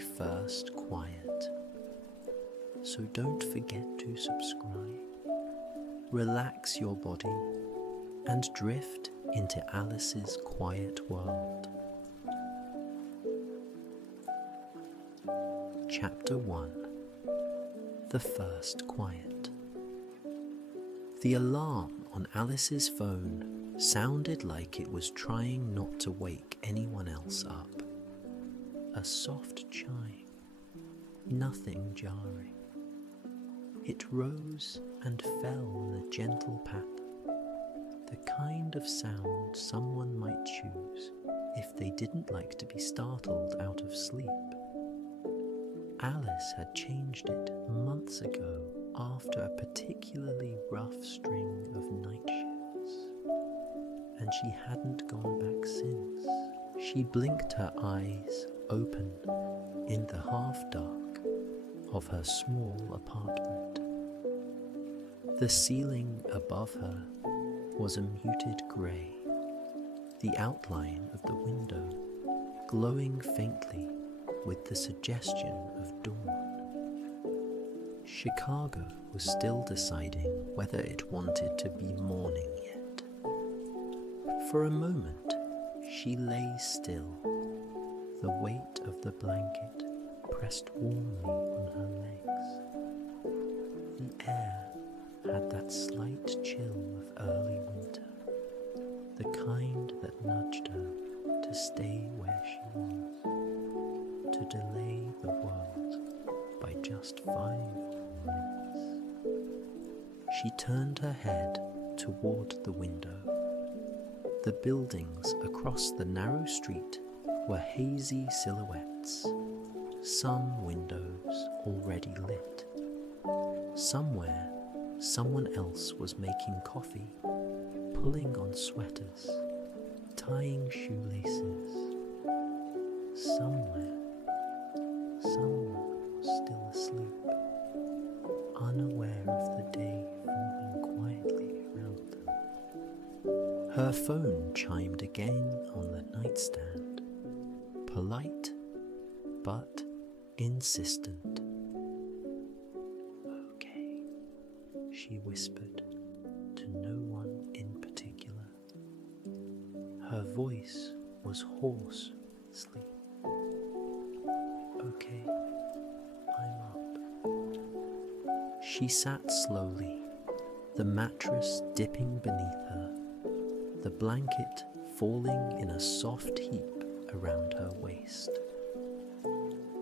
first quiet. So don't forget to subscribe. Relax your body and drift into Alice's quiet world. Chapter 1. The First Quiet. The alarm on Alice's phone sounded like it was trying not to wake anyone else up. A soft chime, nothing jarring. It rose and fell in a gentle pattern, the kind of sound someone might choose if they didn't like to be startled out of sleep. Alice had changed it months ago after a particularly rough string of night shifts, and she hadn't gone back since. She blinked her eyes open in the half-dark of her small apartment. The ceiling above her was a muted grey, the outline of the window glowing faintly with the suggestion of dawn. Chicago was still deciding whether it wanted to be morning yet. For a moment, she lay still, the weight of the blanket pressed warmly on her legs. The air had that slight chill of early winter, the kind that nudged her to stay where she was, to delay the world by just 5 minutes. She turned her head toward the window. The buildings across the narrow street were hazy silhouettes, some windows already lit. Somewhere, someone else was making coffee, pulling on sweaters, tying shoelaces. Somewhere, someone was still asleep, unaware of the day forming quietly around them. Her phone chimed again on the nightstand, polite but insistent. "Okay," she whispered to no one in particular. Her voice was hoarse with sleep. "Okay, I'm up." She sat slowly, the mattress dipping beneath her, the blanket falling in a soft heap around her waist.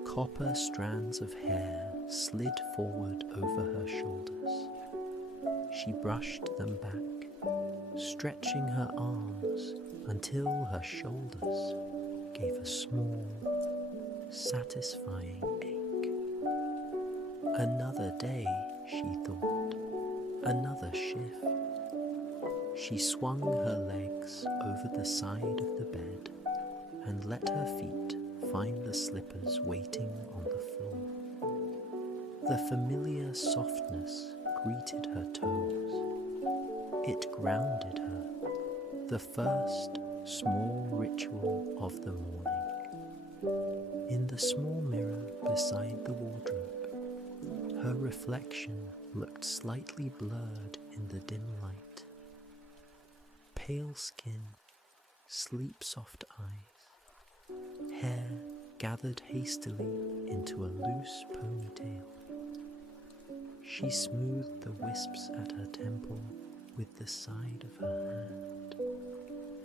Copper strands of hair slid forward over her shoulders. She brushed them back, stretching her arms until her shoulders gave a small, satisfying ache. Another day, she thought, another shift. She swung her legs over the side of the bed and let her feet find the slippers waiting on the floor. The familiar softness greeted her toes. It grounded her, the first small ritual of the morning. In the small mirror beside the wardrobe, her reflection looked slightly blurred in the dim light. Pale skin, sleep-soft eyes, hair gathered hastily into a loose ponytail. She smoothed the wisps at her temple with the side of her hand,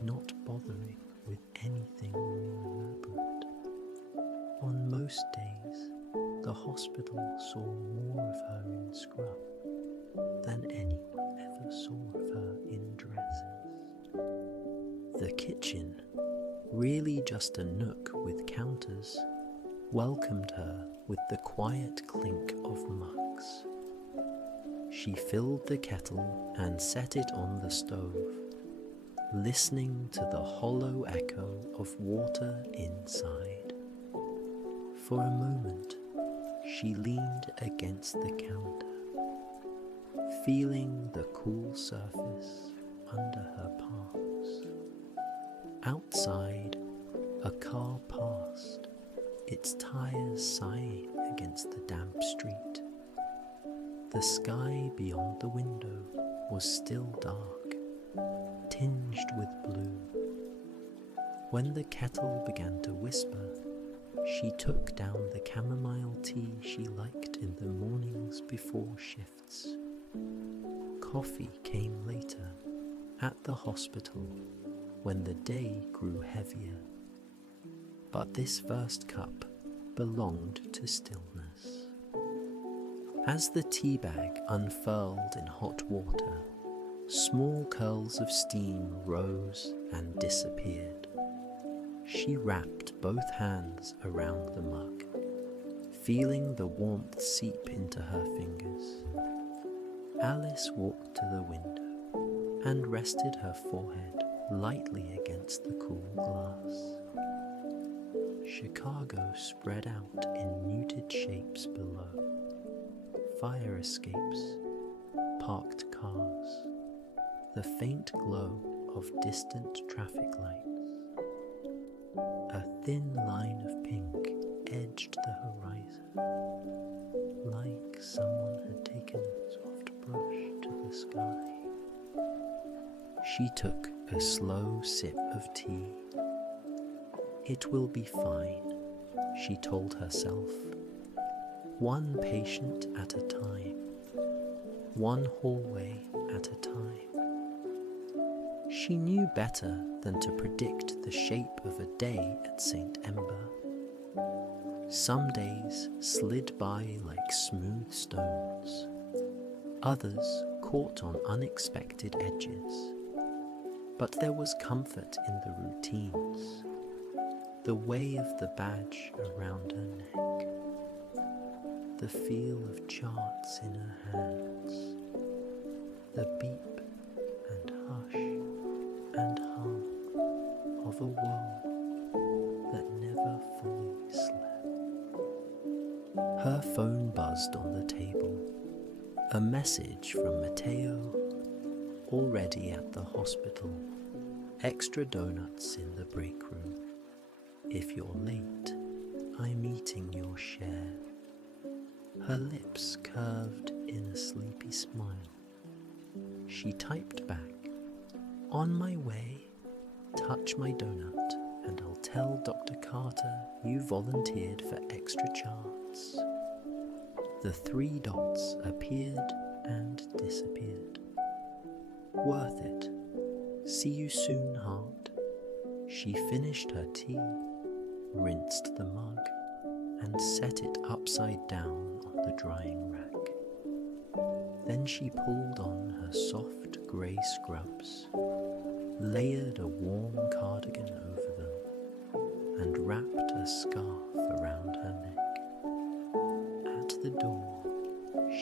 not bothering with anything more elaborate. On most days, the hospital saw more of her in scrub than anyone ever saw of her in dresses. The kitchen, really just a nook with counters, welcomed her with the quiet clink of mugs. She filled the kettle and set it on the stove, listening to the hollow echo of water inside. For a moment, she leaned against the counter, feeling the cool surface under her palms. Outside, a car passed, its tires sighing against the damp street. The sky beyond the window was still dark, tinged with blue. When the kettle began to whisper, she took down the chamomile tea she liked in the mornings before shifts. Coffee came later, at the hospital, when the day grew heavier. But this first cup belonged to stillness. As the tea bag unfurled in hot water, small curls of steam rose and disappeared. She wrapped both hands around the mug, feeling the warmth seep into her fingers. Alice walked to the window and rested her forehead lightly against the cool glass. Chicago spread out in muted shapes below. Fire escapes, parked cars, the faint glow of distant traffic lights. A thin line of pink edged the horizon, like someone had taken a soft brush to the sky. She took a slow sip of tea. It will be fine, she told herself. One patient at a time, one hallway at a time. She knew better than to predict the shape of a day at St. Ember. Some days slid by like smooth stones. Others caught on unexpected edges. But there was comfort in the routines. The way of the badge around her neck, the feel of charts in her hands, the beep and hush and hum of a world that never fully slept. Her phone buzzed on the table, a message from Mateo, already at the hospital, extra donuts in the break room. If you're late, I'm eating your share. Her lips curved in a sleepy smile. She typed back, on my way, touch my donut and I'll tell Dr. Carter you volunteered for extra charts. The 3 dots appeared and disappeared. Worth it. See you soon, heart. She finished her tea, rinsed the mug, and set it upside down on the drying rack. Then she pulled on her soft grey scrubs, layered a warm cardigan over them, and wrapped a scarf around her neck. At the door,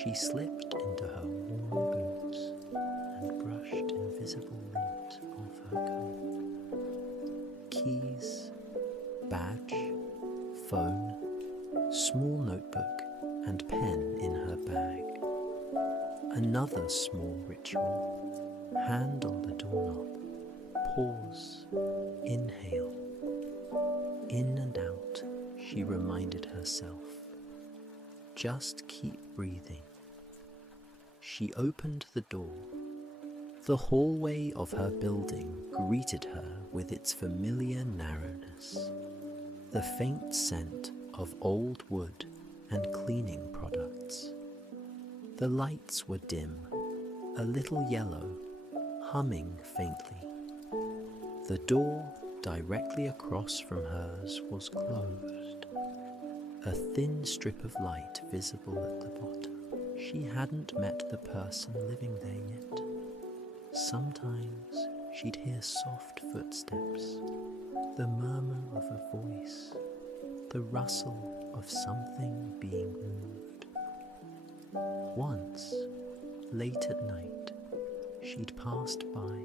she slipped into her warm boots and brushed invisible lint off her coat. Keys, badge, phone, small notebook and pen in her bag. Another small ritual, hand on the doorknob, pause, inhale. In and out, she reminded herself. Just keep breathing. She opened the door. The hallway of her building greeted her with its familiar narrowness, the faint scent of old wood and cleaning products. The lights were dim, a little yellow, humming faintly. The door directly across from hers was closed, a thin strip of light visible at the bottom. She hadn't met the person living there yet. Sometimes she'd hear soft footsteps, the murmur of a voice, the rustle of something being moved. Once, late at night, she'd passed by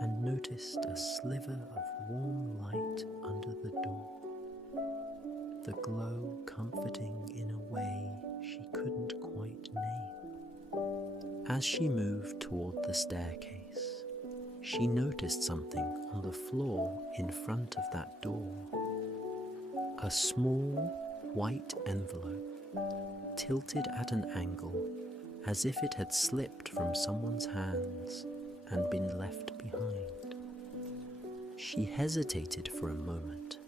and noticed a sliver of warm light under the door, the glow comforting in a way she couldn't quite name. As she moved toward the staircase, she noticed something on the floor in front of that door. A small white envelope, tilted at an angle as if it had slipped from someone's hands and been left behind. She hesitated for a moment.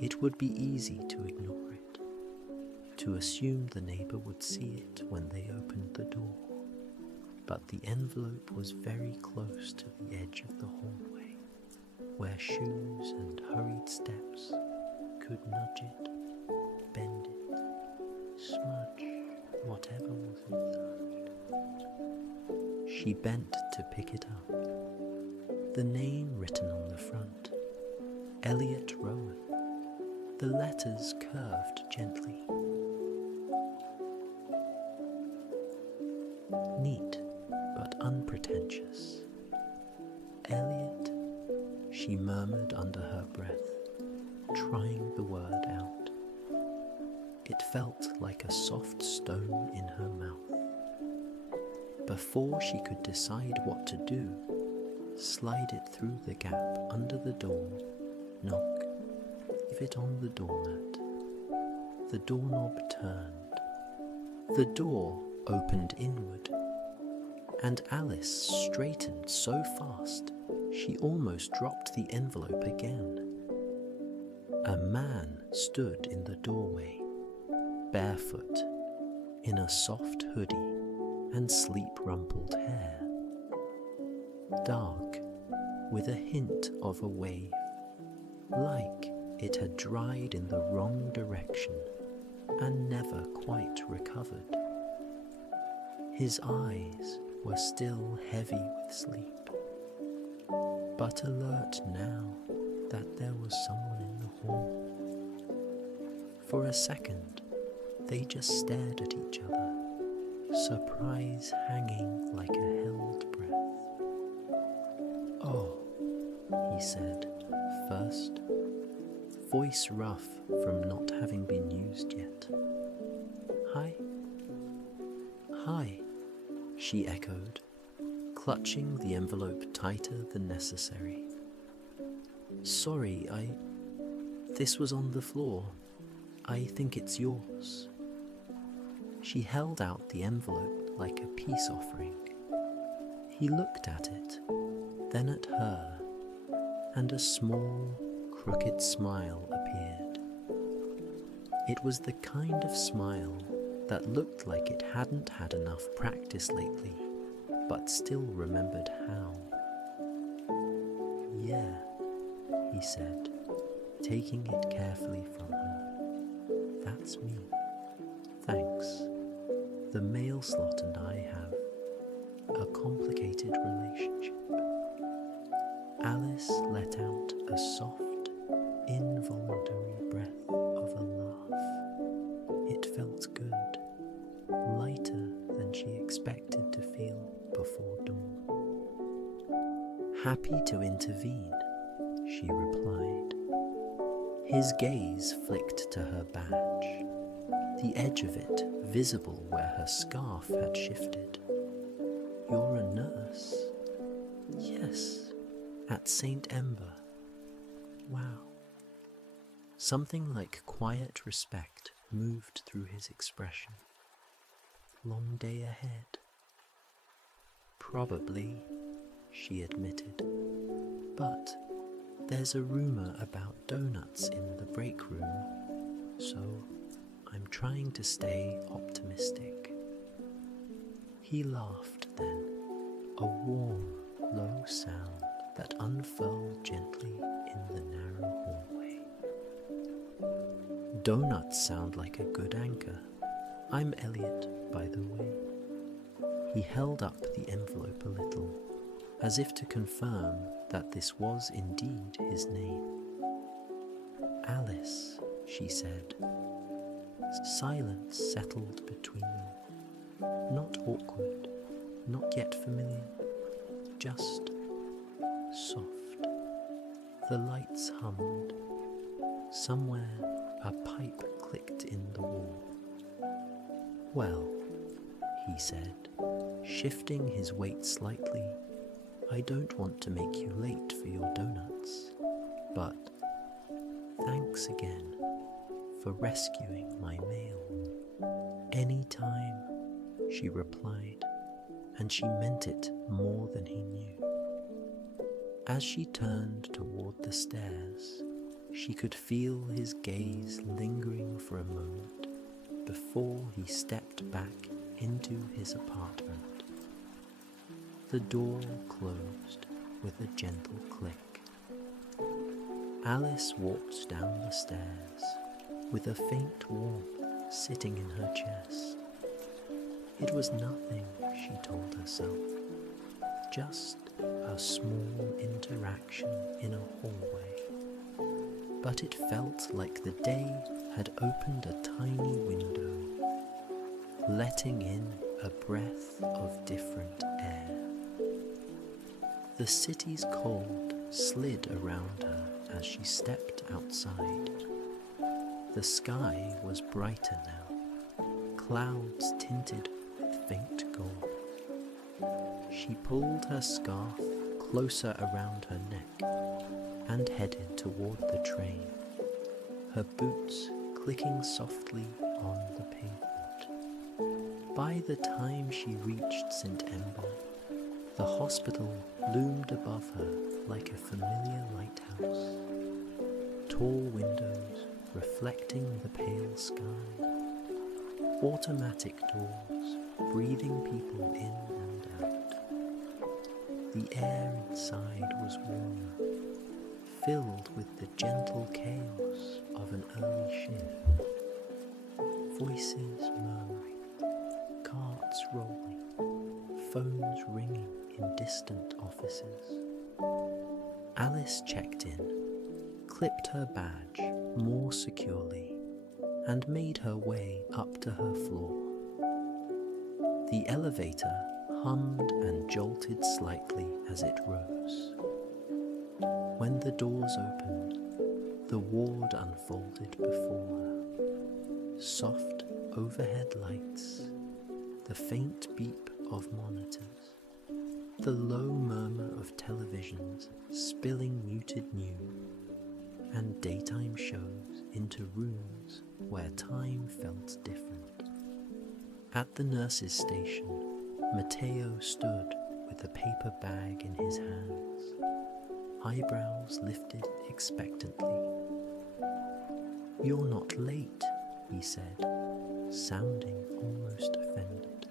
It would be easy to ignore it, to assume the neighbor would see it when they opened the door. But the envelope was very close to the edge of the hallway, where shoes and hurried steps could nudge it, bend it, smudge whatever was inside. She bent to pick it up. The name written on the front, Elliot Rowan. The letters curved gently. Neat, but unpretentious. Elliot, she murmured under her breath, trying the word out. It felt like a soft stone in her mouth. Before she could decide what to do, slide it through the gap under the door, knock, leave it on the doormat. The doorknob turned. The door opened inward, and Alice straightened so fast she almost dropped the envelope again. A man stood in the doorway, barefoot, in a soft hoodie and sleep-rumpled hair. Dark, with a hint of a wave, like it had dried in the wrong direction and never quite recovered. His eyes were still heavy with sleep, but alert now that there was someone in the hall. For a second, they just stared at each other, surprise hanging like a held breath. "Oh," he said, first, voice rough from not having been used yet. "Hi?" "Hi," she echoed, clutching the envelope tighter than necessary. "Sorry, this was on the floor. I think it's yours." She held out the envelope like a peace offering. He looked at it, then at her, and a small, crooked smile appeared. It was the kind of smile that looked like it hadn't had enough practice lately, but still remembered how. "Yeah," he said, taking it carefully from her. "That's me. Thanks. The mail slot and I have a complicated relationship." Alice let out a soft, involuntary breath of a laugh. It felt good, lighter than she expected to feel before dawn. "Happy to intervene," she replied. His gaze flicked to her badge, the edge of it visible where her scarf had shifted. "You're a nurse?" "Yes, at St. Ember." "Wow." Something like quiet respect moved through his expression. "Long day ahead." "Probably," she admitted. "But there's a rumor about donuts in the break room, so I'm trying to stay optimistic." He laughed then, a warm, low sound that unfurled gently in the narrow hallway. "Donuts sound like a good anchor. I'm Elliot, by the way." He held up the envelope a little, as if to confirm that this was indeed his name. "Alice," she said. Silence settled between them. Not awkward, not yet familiar, just soft. The lights hummed. Somewhere a pipe clicked in the wall. "Well," he said, shifting his weight slightly, "I don't want to make you late for your donuts, but thanks again. for rescuing my mail. Any time, she replied, and she meant it more than he knew. As she turned toward the stairs, she could feel his gaze lingering for a moment before he stepped back into his apartment. The door closed with a gentle click. Alice walked down the stairs with a faint warmth sitting in her chest. It was nothing, she told herself, just a small interaction in a hallway. But it felt like the day had opened a tiny window, letting in a breath of different air. The city's cold slid around her as she stepped outside. The sky was brighter now, clouds tinted with faint gold. She pulled her scarf closer around her neck and headed toward the train, her boots clicking softly on the pavement. By the time she reached St. Ember, the hospital loomed above her like a familiar lighthouse. Tall windows reflecting the pale sky, automatic doors breathing people in and out. The air inside was warmer, filled with the gentle chaos of an early shift. Voices murmuring, carts rolling, phones ringing in distant offices. Alice checked in, clipped her badge more securely, and made her way up to her floor. The elevator hummed and jolted slightly as it rose. When the doors opened, the ward unfolded before her. Soft overhead lights, the faint beep of monitors, the low murmur of televisions spilling muted news, and daytime shows into rooms where time felt different. At the nurse's station, Matteo stood with a paper bag in his hands, eyebrows lifted expectantly. "You're not late," he said, sounding almost offended.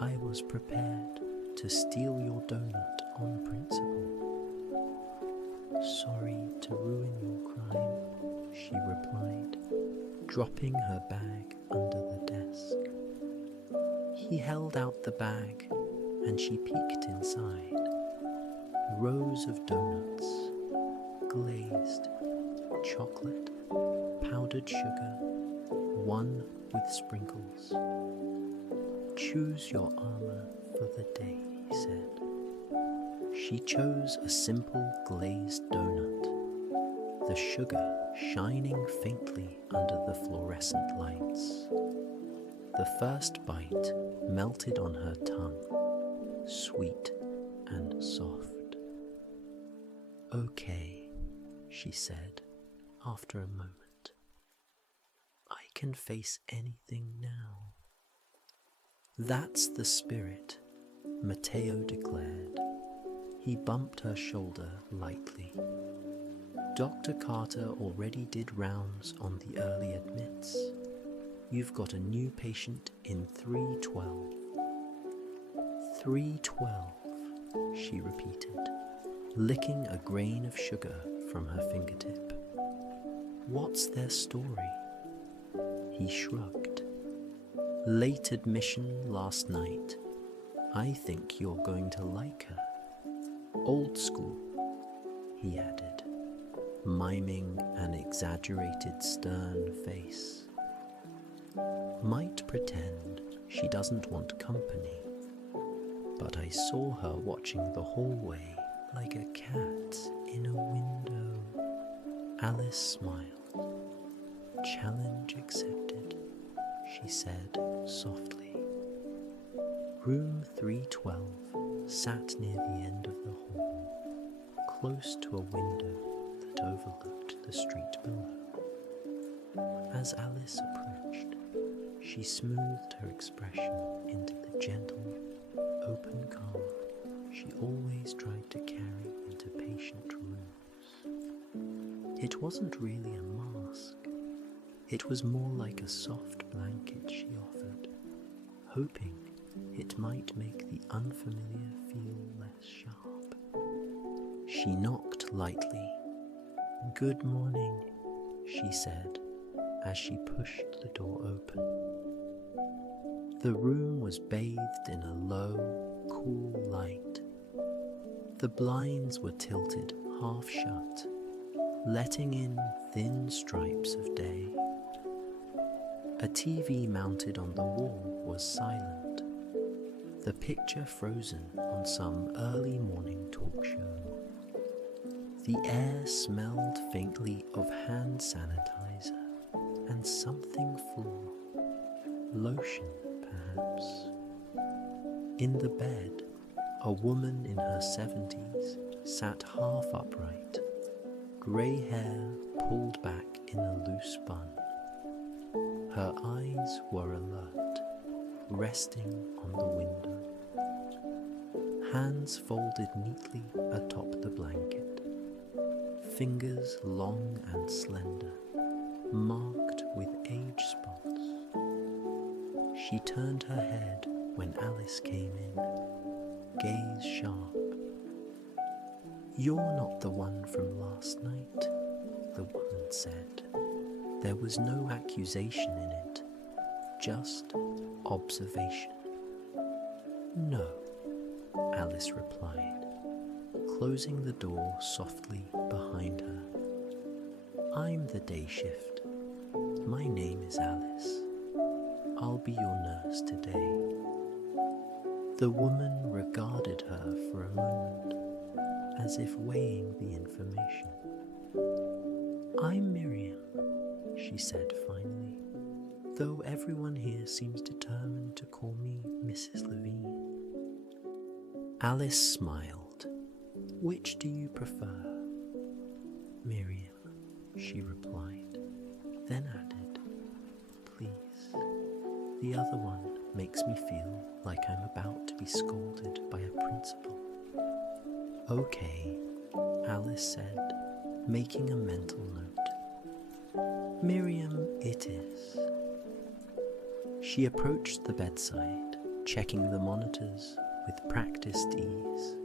"I was prepared to steal your donut on principle." "Sorry to ruin your crime," she replied, dropping her bag under the desk. He held out the bag, and she peeked inside. Rows of donuts, glazed, chocolate, powdered sugar, one with sprinkles. "Choose your armor for the day," he said. She chose a simple glazed donut, the sugar shining faintly under the fluorescent lights. The first bite melted on her tongue, sweet and soft. "Okay," she said after a moment. "I can face anything now." "That's the spirit," Matteo declared. He bumped her shoulder lightly. "Dr. Carter already did rounds on the early admits. You've got a new patient in 312. 312, she repeated, licking a grain of sugar from her fingertip. "What's their story?" He shrugged. "Late admission last night. I think you're going to like her. Old school," he added, miming an exaggerated stern face. "Might pretend she doesn't want company, but I saw her watching the hallway like a cat in a window." Alice smiled. "Challenge accepted," she said softly. Room 312 sat near the end of the hall, close to a window that overlooked the street below. As Alice approached, she smoothed her expression into the gentle, open calm she always tried to carry into patient rooms. It wasn't really a mask. It was more like a soft blanket she offered, hoping it might make the unfamiliar feel less sharp. She knocked lightly. "Good morning," she said as she pushed the door open. The room was bathed in a low, cool light. The blinds were tilted half shut, letting in thin stripes of day. A TV mounted on the wall was silent, the picture frozen on some early morning talk show. The air smelled faintly of hand sanitizer and something floral, lotion perhaps. In the bed, a woman in her 70s sat half upright, grey hair pulled back in a loose bun. Her eyes were alert, resting on the window. Hands folded neatly atop the blanket, fingers long and slender, marked with age spots. She turned her head when Alice came in, gaze sharp. "You're not the one from last night," the woman said. There was no accusation in it, just observation. "No," Alice replied, closing the door softly behind her. "I'm the day shift. My name is Alice. I'll be your nurse today." The woman regarded her for a moment, as if weighing the information. "I'm Miriam," she said finally, "though everyone here seems determined to call me Mrs. Levine." Alice smiled. "Which do you prefer?" "Miriam," she replied, then added, "Please. The other one makes me feel like I'm about to be scolded by a principal." "Okay," Alice said, making a mental note. "Miriam it is." She approached the bedside, checking the monitors with practiced ease.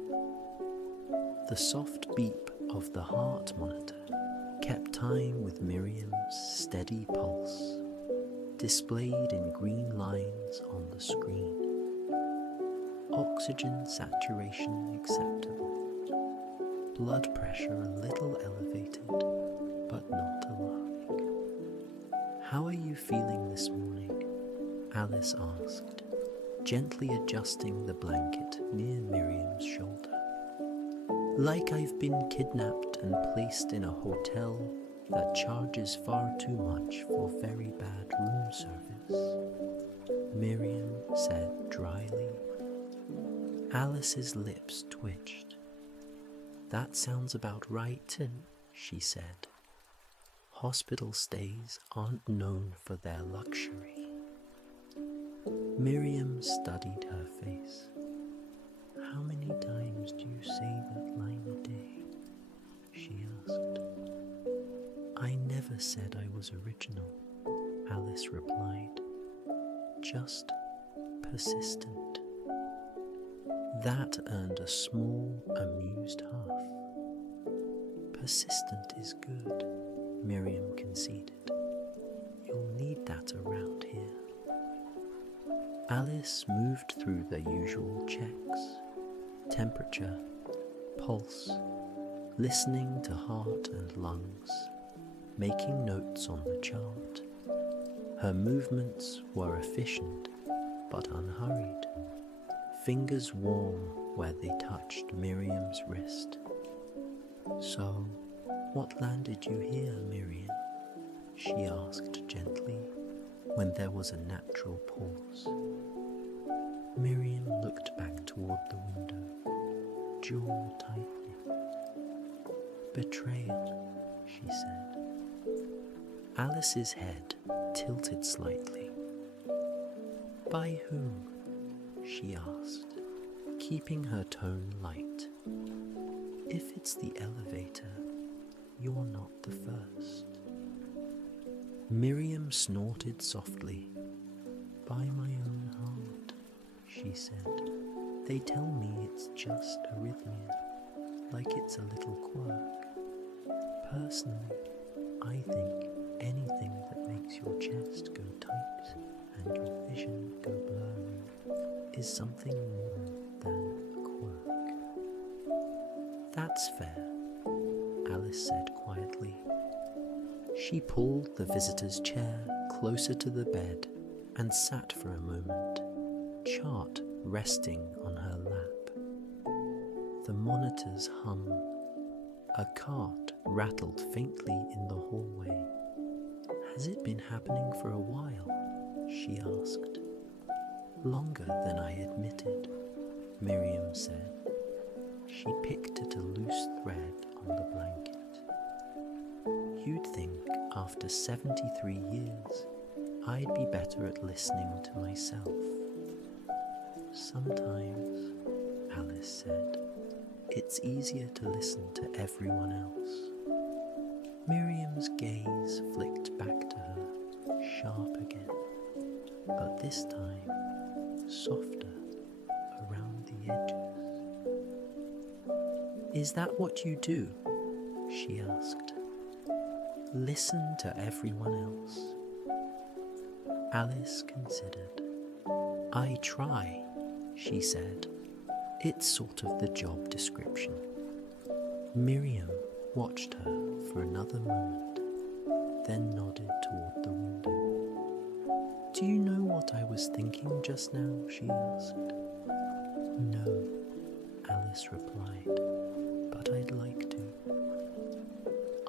The soft beep of the heart monitor kept time with Miriam's steady pulse, displayed in green lines on the screen. Oxygen saturation acceptable. Blood pressure a little elevated, but not alarming. "How are you feeling this morning?" Alice asked, gently adjusting the blanket near Miriam's shoulder. "Like I've been kidnapped and placed in a hotel that charges far too much for very bad room service," Miriam said dryly. Alice's lips twitched. "That sounds about right," she said. "Hospital stays aren't known for their luxury." Miriam studied her face. "How many times do you say that line a day?" she asked. "I never said I was original," Alice replied. "Just persistent." That earned a small, amused laugh. "Persistent is good," Miriam conceded. "You'll need that around here." Alice moved through the usual checks: temperature, pulse, listening to heart and lungs, making notes on the chart. Her movements were efficient but unhurried, fingers warm where they touched Miriam's wrist. "So, what landed you here, Miriam?" she asked gently, when there was a natural pause. Miriam looked back toward the window, jaw tightening. "Betrayal," she said. Alice's head tilted slightly. By whom? She asked, keeping her tone light. If it's the elevator, you're not the first. Miriam snorted softly. By my own heart, she said. They tell me it's just arrhythmia, like it's a little quirk. Personally, I think anything that makes your chest go tight and your vision go blurry is something more than a quirk. That's fair, Alice said quietly. She pulled the visitor's chair closer to the bed and sat for a moment, chart resting on her lap. The monitors hum. A cart rattled faintly in the hallway. Has it been happening for a while? She asked. Longer than I admitted, Miriam said. She picked at a loose thread on the blanket. You'd think after 73 years, I'd be better at listening to myself. Sometimes, Alice said, it's easier to listen to everyone else. Miriam's gaze flicked back to her, sharp again, but this time softer around the edges. Is that what you do? She asked. Listen to everyone else. Alice considered. I try, she said. It's sort of the job description. Miriam watched her for another moment, then nodded toward the window. Do you know what I was thinking just now? She asked. No, Alice replied, but I'd like to.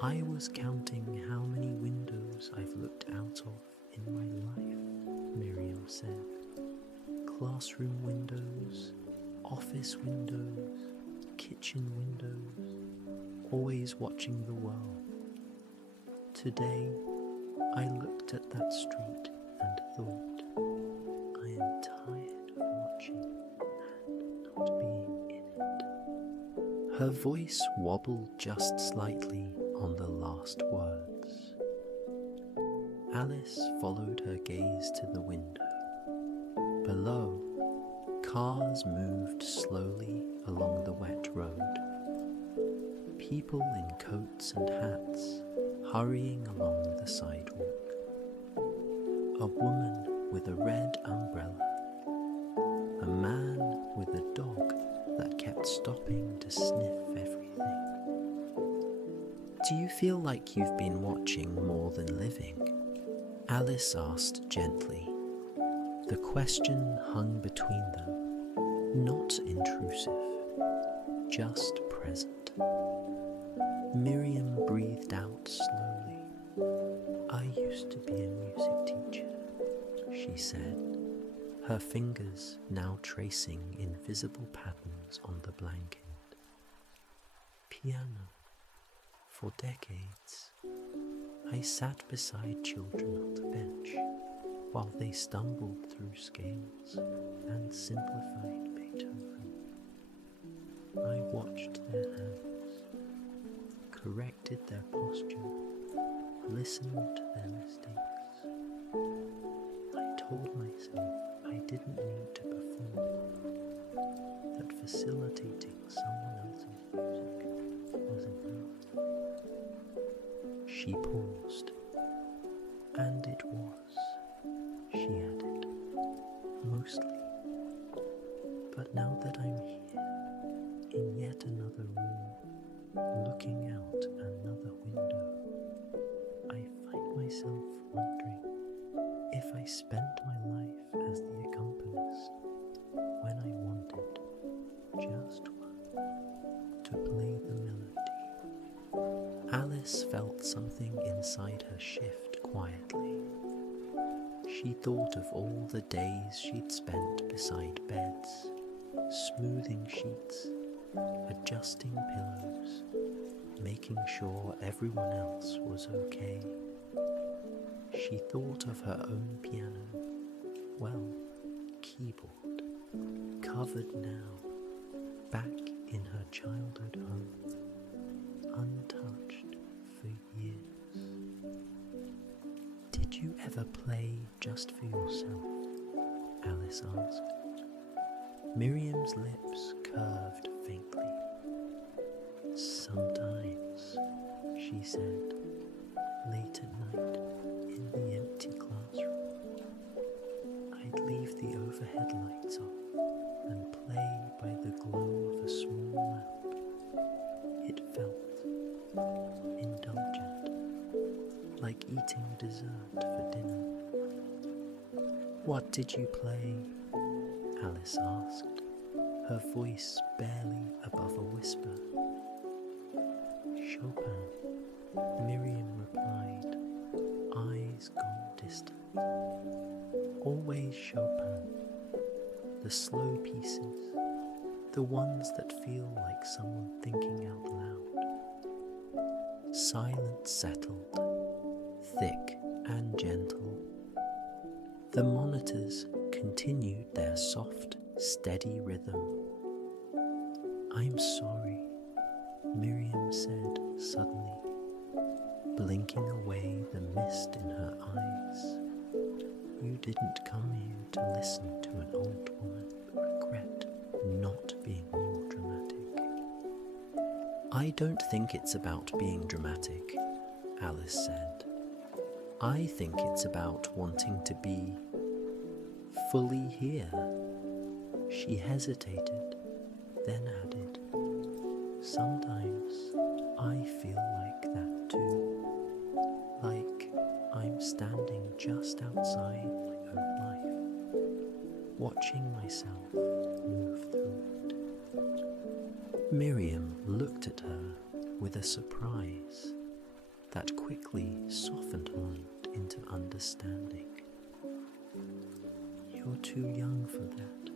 I was counting how many windows I've looked out of in my life, Miriam said. Classroom windows, office windows, kitchen windows, always watching the world. Today, I looked at that street and thought, I am tired of watching and not being in it. Her voice wobbled just slightly on the last words. Alice followed her gaze to the window. Below, cars moved slowly along the wet road. People in coats and hats hurrying along the sidewalk. A woman with a red umbrella. A man with a dog that kept stopping to sniff everything. Do you feel like you've been watching more than living? Alice asked gently. The question hung between them, not intrusive, just present. Miriam breathed out slowly. I used to be a music teacher, she said, her fingers now tracing invisible patterns on the blanket. Piano. For decades, I sat beside children on the bench while they stumbled through scales and simplified Beethoven. I watched their hands, corrected their posture, listened to their mistakes. I told myself I didn't need to perform, that facilitating someone else's music was enough. She paused, and it was, she added, mostly. But now that I'm here, in yet another room, looking out another window, I find myself wondering if I spent my life as the accompanist when I wanted just one to play the melody. Alice felt something inside her shift quietly. She thought of all the days she'd spent beside beds, smoothing sheets, adjusting pillows, making sure everyone else was okay. She thought of her own piano, well, keyboard, covered now, back in her childhood home, untouched for years. Did you ever play just for yourself? Alice asked. Miriam's lips curved faintly. Sometimes, she said, late at night in the empty classroom, I'd leave the overhead lights off and play by the glow of a small lamp. It felt indulgent, like eating dessert for dinner. What did you play? Alice asked, her voice barely above a whisper. Chopin, Miriam replied, eyes gone distant. Always Chopin, the slow pieces, the ones that feel like someone thinking out loud. Silence settled, thick and gentle. The monitors continued their soft, steady rhythm. I'm sorry, Miriam said suddenly, blinking away the mist in her eyes. You didn't come here to listen to an old woman regret not being more dramatic. I don't think it's about being dramatic, Alice said. I think it's about wanting to be fully here. She hesitated, then added, sometimes I feel like that too, like I'm standing just outside my own life, watching myself move through it. Miriam looked at her with a surprise that quickly softened on into understanding. You're too young for that,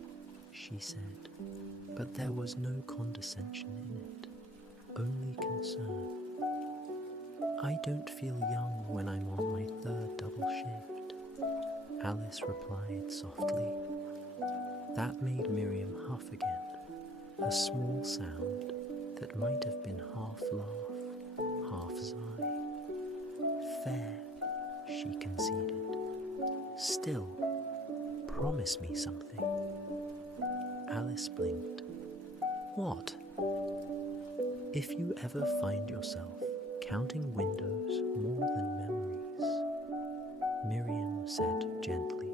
she said, but there was no condescension in it, only concern. I don't feel young when I'm on my third double shift, Alice replied softly. That made Miriam huff again, a small sound that might have been half laugh, half sigh. Fair, she conceded. Still, promise me something. Alice blinked. What? If you ever find yourself counting windows more than memories, Miriam said gently,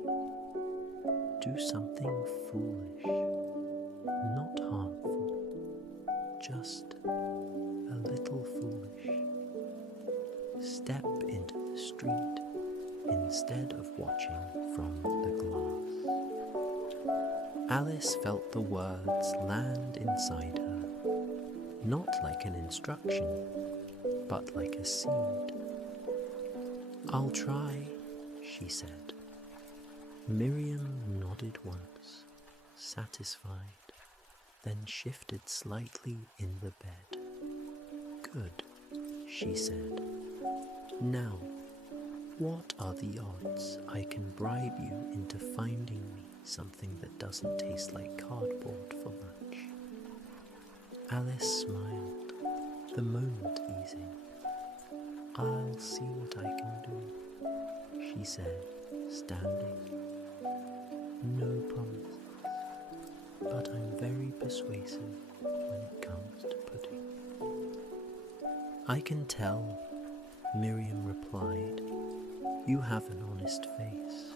do something foolish, not harmful, just a little foolish. Step into the street instead of watching from the glass. Alice felt the words land inside her, not like an instruction, but like a seed. I'll try, she said. Miriam nodded once, satisfied, then shifted slightly in the bed. Good, she said. Now, what are the odds I can bribe you into finding me something that doesn't taste like cardboard for lunch? Alice smiled, the moment easing. I'll see what I can do, she said, standing. No promises, but I'm very persuasive when it comes to pudding. I can tell, Miriam replied. You have an honest face.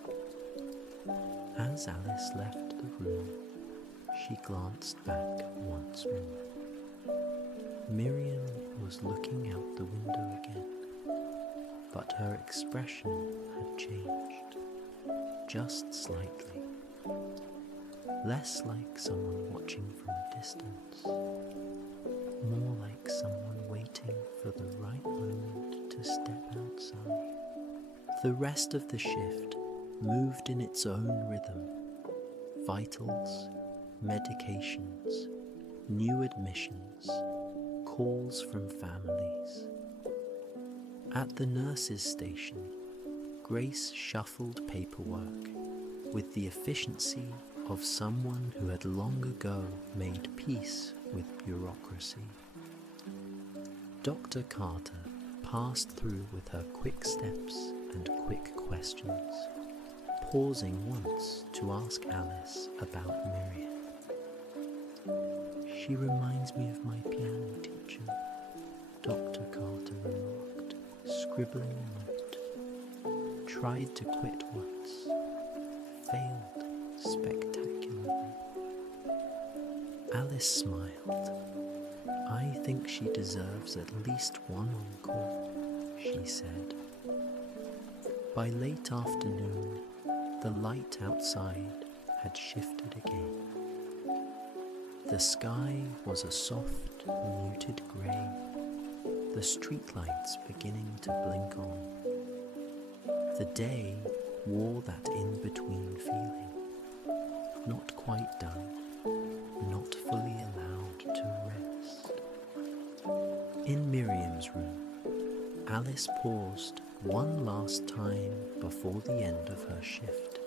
As Alice left the room, she glanced back once more. Miriam was looking out the window again, but her expression had changed, just slightly. Less like someone watching from a distance, more like someone waiting for the right moment to step outside. The rest of the shift moved in its own rhythm. Vitals, medications, new admissions, calls from families. At the nurse's station, Grace shuffled paperwork with the efficiency of someone who had long ago made peace with bureaucracy. Dr. Carter passed through with her quick steps and quick questions, pausing once to ask Alice about Miriam. "She reminds me of my piano teacher," Dr. Carter remarked, scribbling a note. "Tried to quit once, failed spectacularly." Alice smiled. "I think she deserves at least one encore," she said. By late afternoon, the light outside had shifted again. The sky was a soft, muted grey, the streetlights beginning to blink on. The day wore that in-between feeling, not quite done, not fully allowed to rest. In Miriam's room, Alice paused one last time before the end of her shift.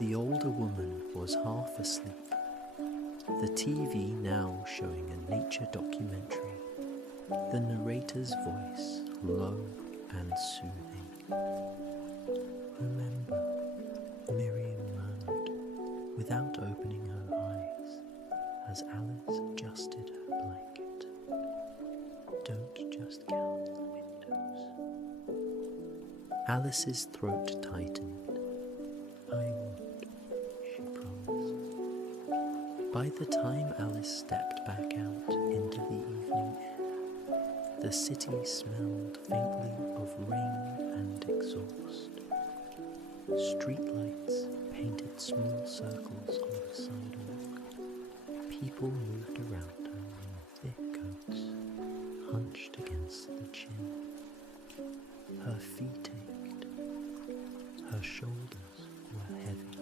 The older woman was half asleep, the TV now showing a nature documentary, the narrator's voice low and soothing. "Remember," Miriam murmured, without opening her eyes, as Alice adjusted her blanket. "Don't just count the windows." Alice's throat tightened. "I won't," she promised. By the time Alice stepped back out into the evening air, the city smelled faintly of rain and exhaust. Streetlights painted small circles on the sidewalk. People moved around her in thick coats, hunched against the chin. Her feet ached. Her shoulders were heavy.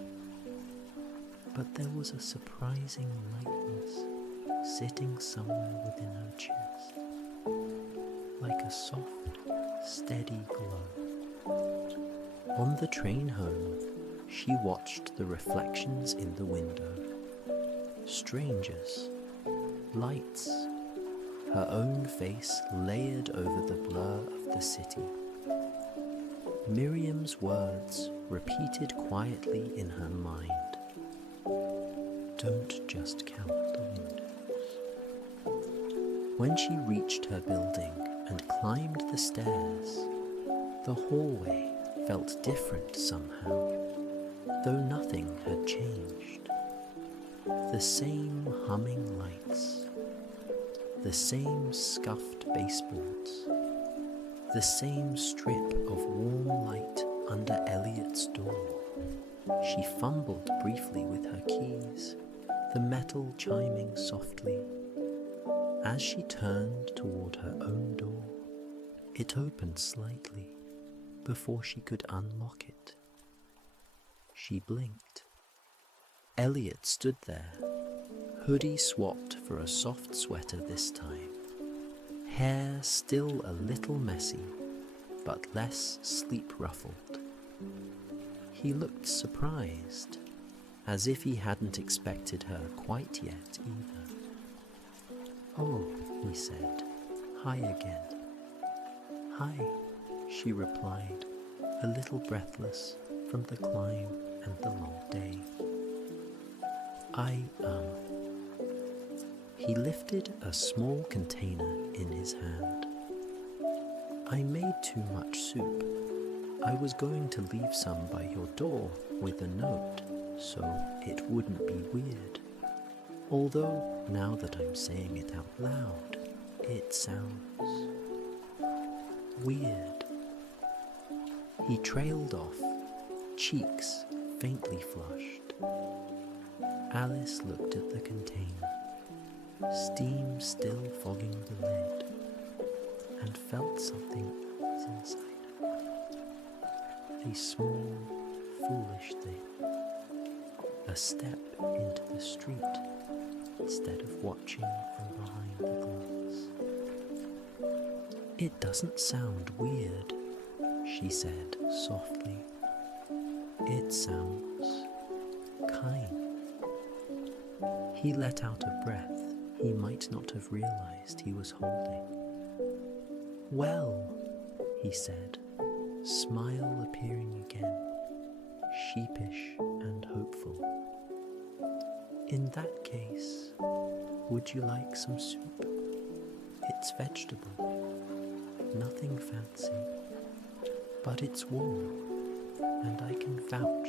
But there was a surprising lightness sitting somewhere within her chest, like a soft, steady glow. On the train home, she watched the reflections in the window. Strangers, lights, her own face layered over the blur of the city. Miriam's words repeated quietly in her mind. Don't just count the windows. When she reached her building and climbed the stairs, the hallway felt different somehow, though nothing had changed. The same humming lights, the same scuffed baseboards, the same strip of warm light under Elliot's door. She fumbled briefly with her keys, the metal chiming softly. As she turned toward her own door, it opened slightly before she could unlock it. She blinked. Elliot stood there, hoodie swapped for a soft sweater this time, hair still a little messy, but less sleep-ruffled. He looked surprised, as if he hadn't expected her quite yet either. "Oh," he said, "hi again." "Hi," she replied, a little breathless from the climb and the long day. He lifted a small container in his hand. "I made too much soup. I was going to leave some by your door with a note, so it wouldn't be weird. Although, now that I'm saying it out loud, it sounds weird." He trailed off, cheeks faintly flushed. Alice looked at the container, steam still fogging the lid, and felt something was inside her. A small, foolish thing. A step into the street instead of watching from behind the glass. "It doesn't sound weird," she said softly. It sounds kind. He let out a breath he might not have realized he was holding. Well, he said, smile appearing again, sheepish and hopeful. In that case, would you like some soup? It's vegetable, nothing fancy, but it's warm, and I can vouch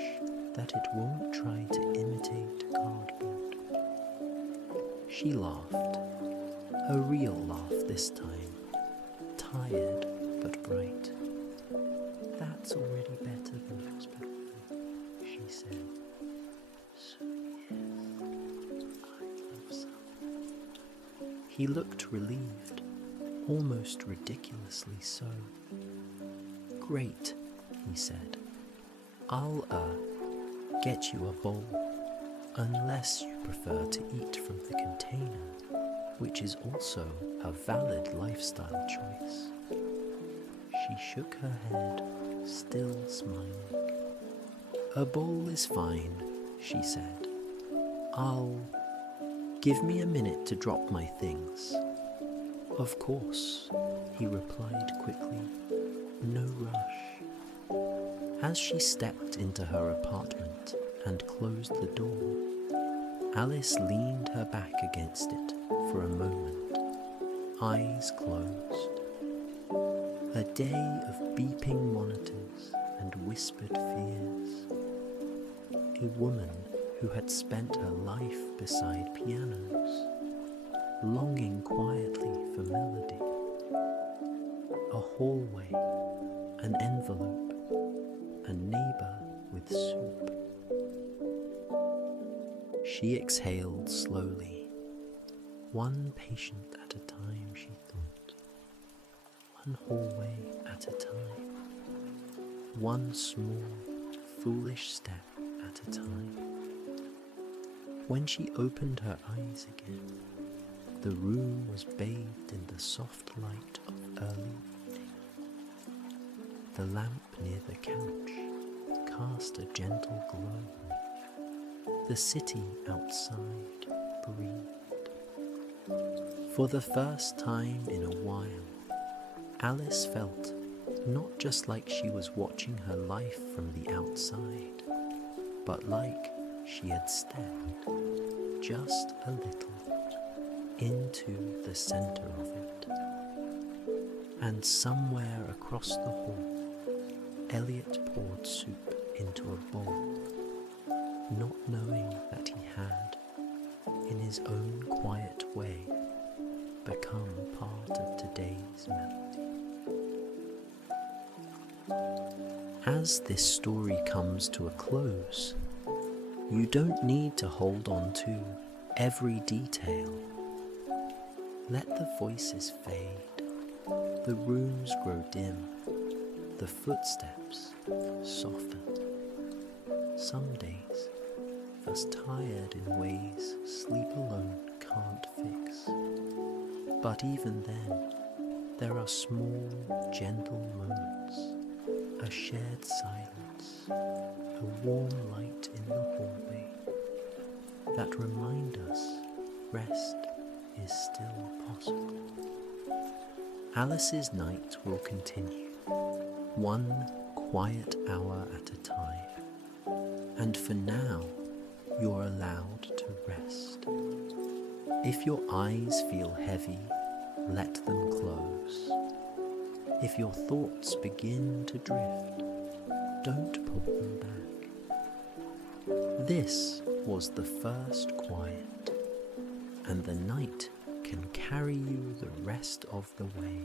that it won't try to imitate cardboard. She laughed, a real laugh this time, tired but bright. That's already better than expected, she said. So yes, I'd love some. He looked relieved, almost ridiculously so. Great, he said. I'll, get you a bowl, unless you prefer to eat from the container, which is also a valid lifestyle choice. She shook her head, still smiling. A bowl is fine, she said. Give me a minute to drop my things. Of course, he replied quickly. No rush. As she stepped into her apartment and closed the door, Alice leaned her back against it for a moment, eyes closed. A day of beeping monitors and whispered fears. A woman who had spent her life beside pianos, longing quietly for melody. A hallway, an envelope, a neighbor with soup. She exhaled slowly, one patient at a time, she thought. One hallway at a time. One small, foolish step at a time. When she opened her eyes again, the room was bathed in the soft light of early evening. The lamp near the couch cast a gentle glow. The city outside breathed. For the first time in a while, Alice felt not just like she was watching her life from the outside, but like she had stepped just a little into the center of it. And somewhere across the hall, Elliot poured soup into a bowl, not knowing that he had, in his own quiet way, become part of today's melody. As this story comes to a close, you don't need to hold on to every detail. Let the voices fade, the rooms grow dim, the footsteps soften. Some days, thus tired in ways sleep alone can't fix. But even then, there are small, gentle moments, a shared silence, a warm light in the hallway that remind us rest is still possible. Alice's night will continue, one quiet hour at a time, and for now, you're allowed to rest. If your eyes feel heavy, let them close. If your thoughts begin to drift, don't pull them back. This was the first quiet, and the night can carry you the rest of the way.